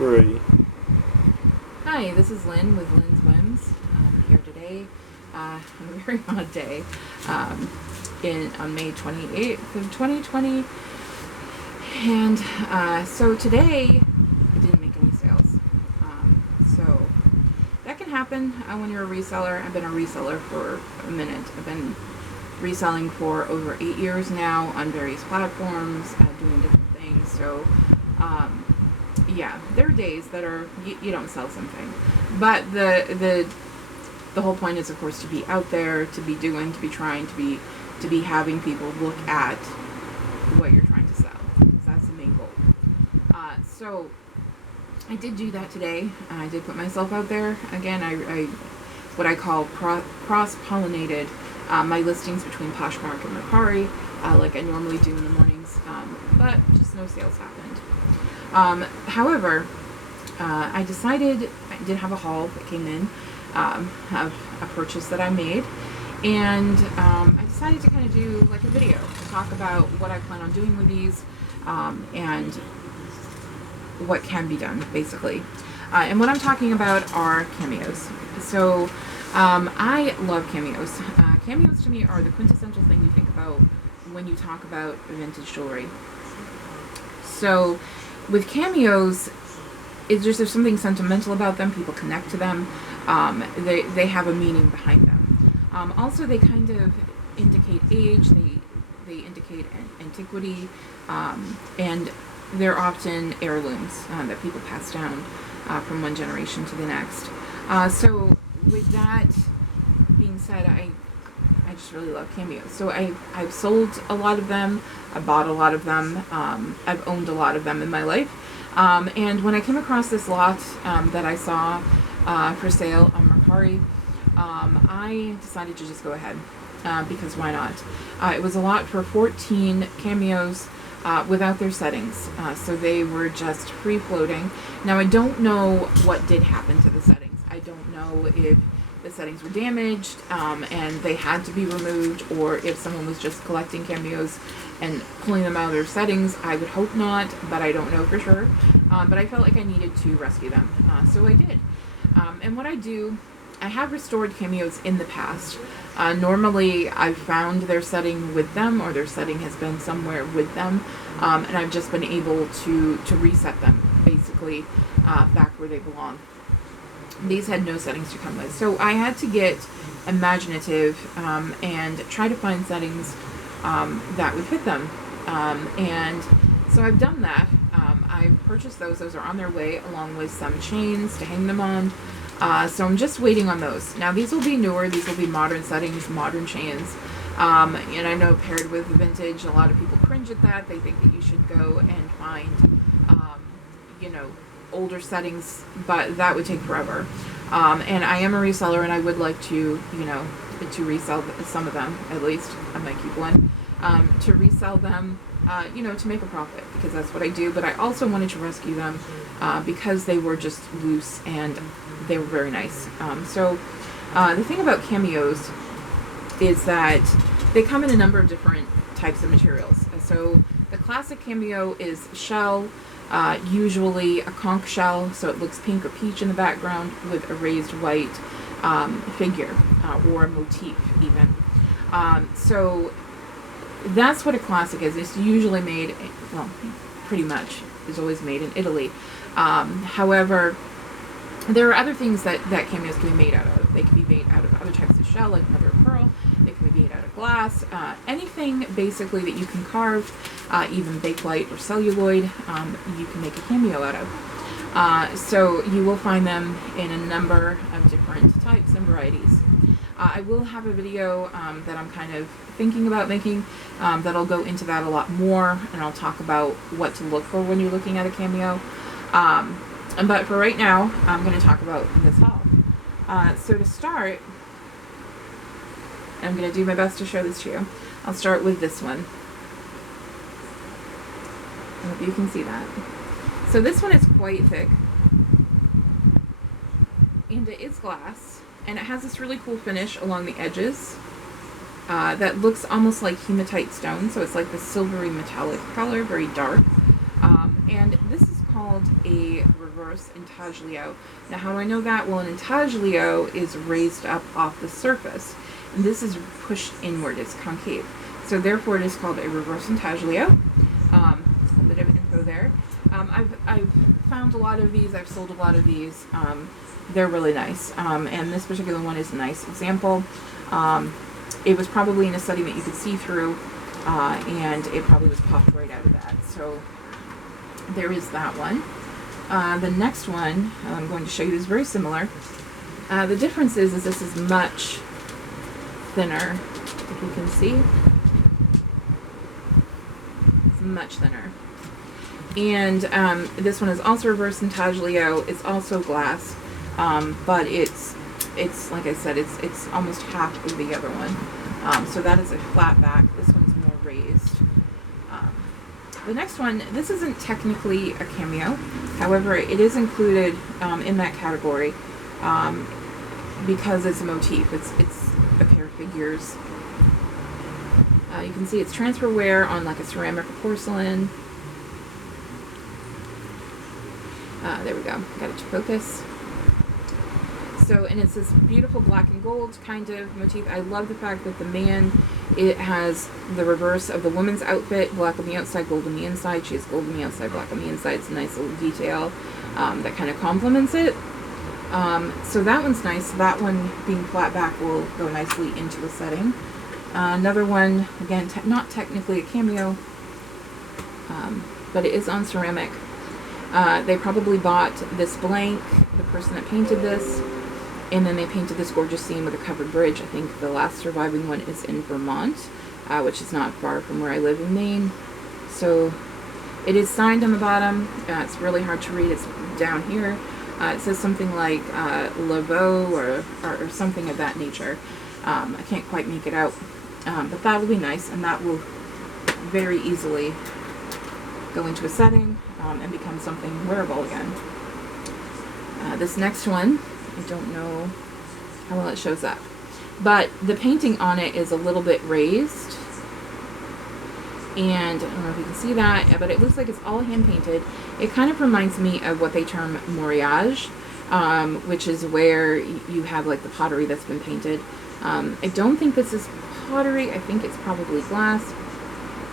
3. Hi, this is Lynn with Lynn's Whims. I'm here today on a very odd day on May 28th of 2020. And so today I didn't make any sales. So that can happen when you're a reseller. I've been a reseller for a minute. I've been reselling for over 8 years now on various platforms, doing different things. So yeah, there are days that are you don't sell something, but the whole point is, of course, to be out there, to be doing, to be trying, to be having people look at what you're trying to sell, because that's the main goal. So I did do that today. I did put myself out there again. I what I call cross-pollinated my listings between Poshmark and Mercari, like I normally do in the mornings, but just no sales happened. However, I decided, I did have a haul that came in, have a purchase that I made, and I decided to kind of do like a video to talk about what I plan on doing with these, and what can be done, basically. And what I'm talking about are cameos. So I love cameos. Cameos to me are the quintessential thing you think about when you talk about vintage jewelry. So with cameos, there's something sentimental about them. People connect to them. They have a meaning behind them. Also, they kind of indicate age. They indicate antiquity, and they're often heirlooms that people pass down from one generation to the next. So with that being said, I just really love cameos. So I've sold a lot of them. I bought a lot of them. I've owned a lot of them in my life. And when I came across this lot that I saw for sale on Mercari, I decided to just go ahead because why not? It was a lot for 14 cameos without their settings. So they were just free floating. Now I don't know what did happen to the settings. I don't know if the settings were damaged and they had to be removed, or if someone was just collecting cameos and pulling them out of their settings. I would hope not, but I don't know for sure. But I felt like I needed to rescue them, so I did. And what I do, I have restored cameos in the past. Normally I've found their setting with them, or their setting has been somewhere with them, and I've just been able to reset them, basically, back where they belong. These had no settings to come with. So I had to get imaginative and try to find settings that would fit them. And so I've done that. I've purchased those. Those are on their way, along with some chains to hang them on. So I'm just waiting on those. Now these will be newer. These will be modern settings, modern chains. And I know paired with vintage, a lot of people cringe at that. They think that you should go and find, older settings, but that would take forever. And I am a reseller, and I would like to, to resell some of them, at least. I might keep one. To resell them, to make a profit, because that's what I do. But I also wanted to rescue them because they were just loose and they were very nice. So the thing about cameos is that they come in a number of different types of materials. So the classic cameo is shell, usually a conch shell, so it looks pink or peach in the background with a raised white figure or a motif even. So that's what a classic is. It's usually made, pretty much is always made in Italy. However, there are other things that cameos can be made out of. They can be made out of other types of shell, like mother of pearl. They can be made out of glass. Anything basically that you can carve, even bakelite or celluloid, you can make a cameo out of. So you will find them in a number of different types and varieties. I will have a video that I'm kind of thinking about making that'll go into that a lot more, and I'll talk about what to look for when you're looking at a cameo. But for right now, I'm going to talk about this haul. So to start, I'm going to do my best to show this to you. I'll start with this one. I hope you can see that. So this one is quite thick, and it is glass, and it has this really cool finish along the edges that looks almost like hematite stone, so it's like the silvery metallic color, very dark. And this is called called a reverse intaglio. Now, how do I know that? Well, an intaglio is raised up off the surface, and this is pushed inward. It's concave. So therefore, it is called a reverse intaglio. A bit of info there. I've found a lot of these. I've sold a lot of these. They're really nice. And this particular one is a nice example. It was probably in a setting that you could see through, and it probably was popped right out of that. So there is that one. The next one I'm going to show you is very similar. The difference is this is much thinner, if you can see. It's much thinner. And this one is also reverse intaglio. It's also glass, but it's like I said, it's almost half of the other one. So that is a flat back. This one's more raised. The next one, this isn't technically a cameo. However, it is included in that category because it's a motif. It's a pair of figures. You can see it's transfer wear on like a ceramic or porcelain. There we go. Got it to focus. So, and it's this beautiful black and gold kind of motif. I love the fact that the man, it has the reverse of the woman's outfit, black on the outside, gold on the inside. She has gold on the outside, black on the inside. It's a nice little detail that kind of complements it. So that one's nice. That one being flat back will go nicely into a setting. Another one, again, not technically a cameo, but it is on ceramic. They probably bought this blank, the person that painted this, and then they painted this gorgeous scene with a covered bridge. I think the last surviving one is in Vermont, which is not far from where I live in Maine. So it is signed on the bottom. It's really hard to read. It's down here. It says something like Laveau or something of that nature. I can't quite make it out, but that will be nice, and that will very easily go into a setting and become something wearable again. This next one, I don't know how well it shows up, but the painting on it is a little bit raised, and I don't know if you can see that, but it looks like it's all hand painted. It kind of reminds me of what they term moriage, which is where you have like the pottery that's been painted. I don't think this is pottery. I think it's probably glass.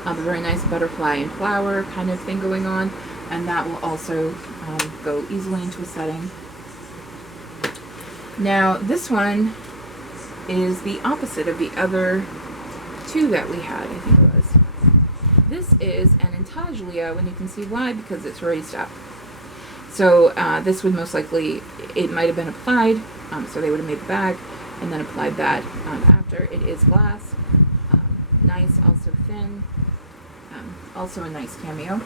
A very nice butterfly and flower kind of thing going on, and that will also go easily into a setting. Now this one is the opposite of the other two that we had, I think it was. This is an intaglio, and you can see why, because it's raised up. So this would most likely, it might have been applied, so they would have made the bag and then applied that after. It is glass, nice, also thin. Also a nice cameo.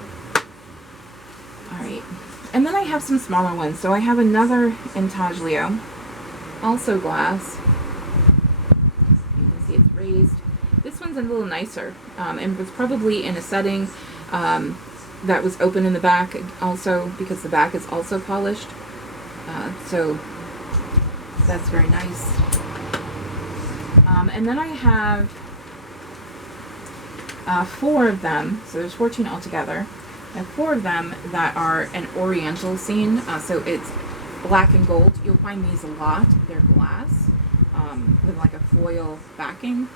Alright, and then I have some smaller ones. So I have another intaglio, also glass. You can see it's raised. This one's a little nicer, and was probably in a setting that was open in the back also, because the back is also polished. So that's very nice. And then I have 4 of them, so there's 14 altogether. I have 4 of them that are an oriental scene, so it's black and gold. You'll find these a lot. They're glass with like a foil backing.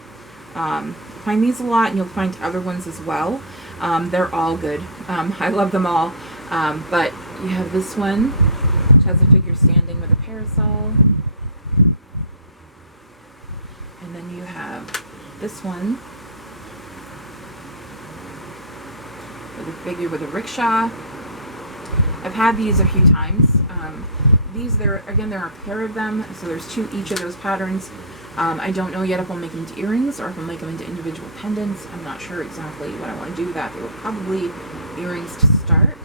Find these a lot, and you'll find other ones as well. They're all good. I love them all. But you have this one, which has a figure standing with a parasol. And then you have this one with a figure with a rickshaw. I've had these a few times. These, there are a pair of them, so there's 2 each of those patterns. I don't know yet if I'll make them into earrings or if I'll make them into individual pendants. I'm not sure exactly what I want to do with that. They were probably earrings to start.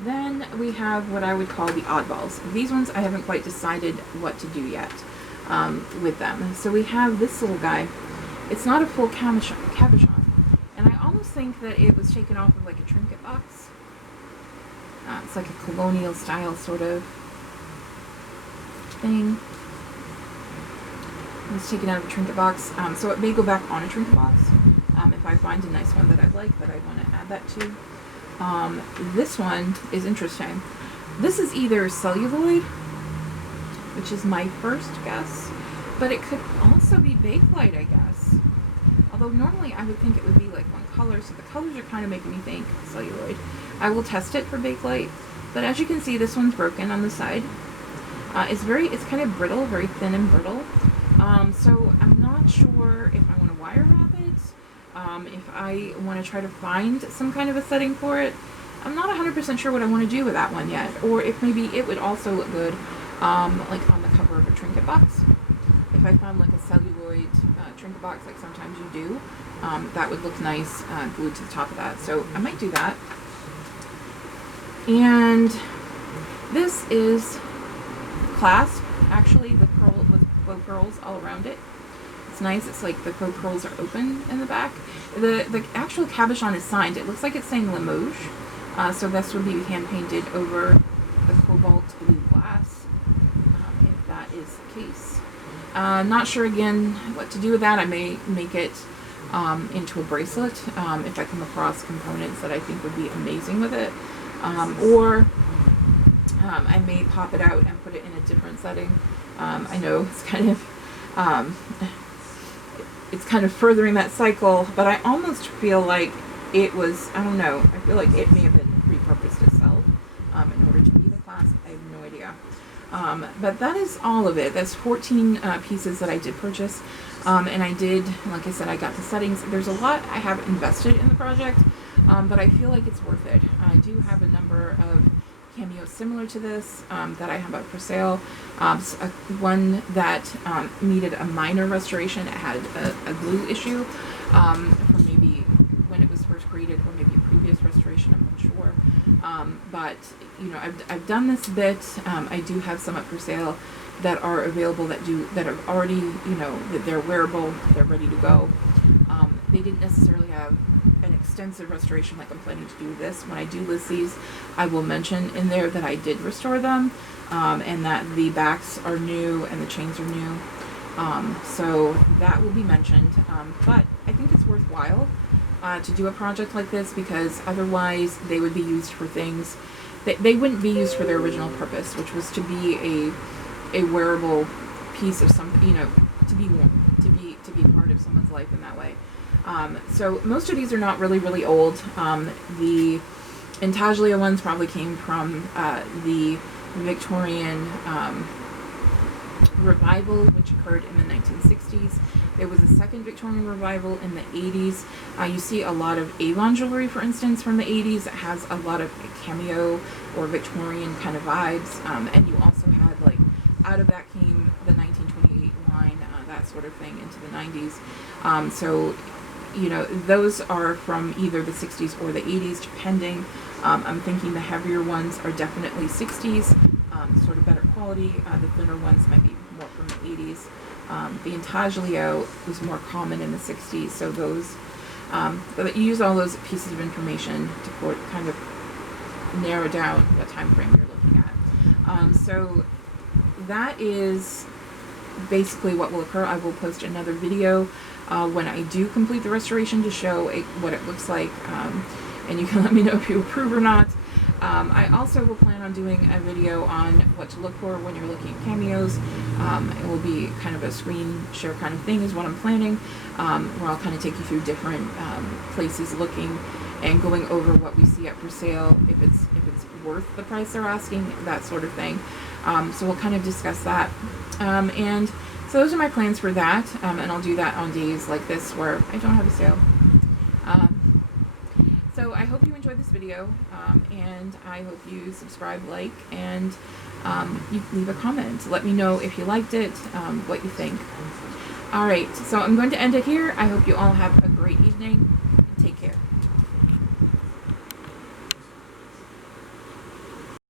Then we have what I would call the oddballs. These ones I haven't quite decided what to do yet with them. So we have this little guy. It's not a full cabochon. And I almost think that it was taken off of like a trinket box. It's like a colonial style sort of thing. It was taken out of a trinket box. So it may go back on a trinket box if I find a nice one that I like that I want to add that to. This one is interesting. This is either celluloid, which is my first guess, but it could also be Bakelite, I guess. Although normally I would think it would be like one color, so the colors are kind of making me think celluloid. I will test it for Bakelite, but as you can see, this one's broken on the side. It's kind of brittle, very thin and brittle. So I'm not sure if I want to wire wrap it, if I want to try to find some kind of a setting for it. I'm not 100% sure what I want to do with that one yet, or if maybe it would also look good, like on the cover of a trinket box. If I found like a celluloid trinket box, like sometimes you do, that would look nice glued to the top of that. So I might do that. And this is clasp, actually, the pearl with bow pearls all around it. It's nice. It's like the bow pearls are open in the back. The actual cabochon is signed. It looks like it's saying Limoges. So this would be hand painted over the cobalt blue glass, if that is the case. Not sure again what to do with that. I may make it into a bracelet if I come across components that I think would be amazing with it. Or I may pop it out and put it in a different setting. I know it's kind of furthering that cycle, but I almost feel like it was, I don't know, I feel like it may have been repurposed itself in order to be the clasp. I have no idea. But that is all of it. That's 14 pieces that I did purchase. And I did, like I said, I got the settings. There's a lot I have invested in the project, but I feel like it's worth it. I do have a number of cameos similar to this that I have up for sale. One that needed a minor restoration. It had a glue issue from maybe when it was first created, or maybe a previous restoration, I'm not sure. But you know, I've done this bit. I do have some up for sale that are available that have already, you know, that they're wearable, they're ready to go. They didn't necessarily have an extensive restoration like I'm planning to do this. When I do list these, I will mention in there that I did restore them, and that the backs are new and the chains are new. So that will be mentioned. But I think it's worthwhile to do a project like this, because otherwise they would be used for things that they wouldn't be used for their original purpose, which was to be a wearable piece of something, you know, to be worn, to be part of someone's life in that way. So most of these are not really old. The Intaglio ones probably came from the Victorian revival, which occurred in the 1960s. There was a second Victorian revival in the 80s. You see a lot of Avon jewelry, for instance, from the 80s. It has a lot of cameo or Victorian kind of vibes. And you also had, like, out of that came the 1928 line, that sort of thing, into the 90s. So, you know, those are from either the 60s or the 80s, depending. I'm thinking the heavier ones are definitely 60s, sort of better quality. The thinner ones might be more from the 80s. The Intaglio was more common in the 60s, so those, but you use all those pieces of information to kind of narrow down what time frame you're looking at. So that is basically what will occur. I will post another video when I do complete the restoration to show what it looks like, and you can let me know if you approve or not. I also will plan on doing a video on what to look for when you're looking at cameos. It will be kind of a screen share kind of thing is what I'm planning, where I'll kind of take you through different places looking and going over what we see up for sale, if it's worth the price they're asking, that sort of thing. So we'll kind of discuss that. And so those are my plans for that, and I'll do that on days like this where I don't have a sale. So I hope you enjoyed this video, and I hope you subscribe, like, and you leave a comment. Let me know if you liked it, what you think. Alright, so I'm going to end it here. I hope you all have a great evening. Take care.